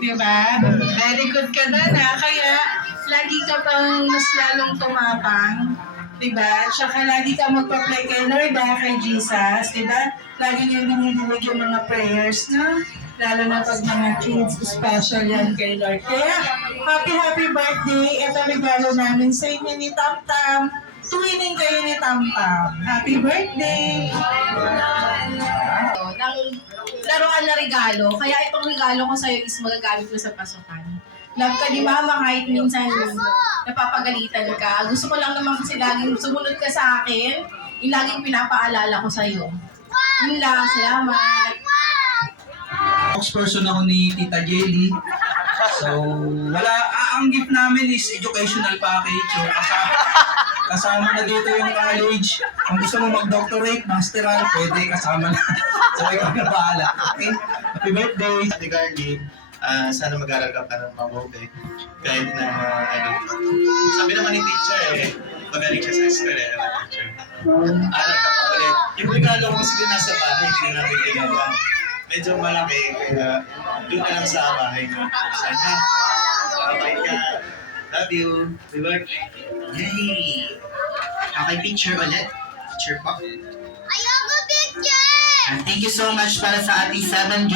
Diba? Very good ka na kaya lagi ka pang mas lalong tumapang. Diba? Tsaka lagi ka magpa-pray kay Lord kay Jesus. Diba? Lagi niyo dinidinig yung mga prayers, no? Lalo na pag mga kids, special yan kay Lord. Kaya, happy birthday. Ito regalo namin sa inyo ni Tam Tam. Tuwinin kayo ni Tam Tam. Happy birthday! Ng laruan na regalo. Kaya itong regalo ko sa'yo is magagamit mo sa pasukan. Love ka ni Mama kahit minsan napapagalitan ka. Gusto ko lang naman kasi laging sumunod ka sa akin. Yung laging pinapaalala ko sa'yo. Yun lang. Salamat. Spokesperson ako ni Tita Jelly. So, ang gift namin is educational package. So, kasama na dito yung college. Kung gusto mo mag-doctorate, masteral, pwede kasama na. So, ikaw na bahala. Okay? Happy birthday! Ate Carly, sana mag-aral ka pa ng mabuti. Kahit na, sabi naman ni teacher magaling siya sa school teacher. Aral ka pa ulit. Yung regalo ko kasi din nasa bahay, hindi na natin ginagawa. Medyo malaki, kaya doon na lang sa bahay mo. Sana, babay ka. Love you. Happy birthday. Yay! Okay, picture ulit. Picture po. Ayoko picture! Thank you so much para sa ating 7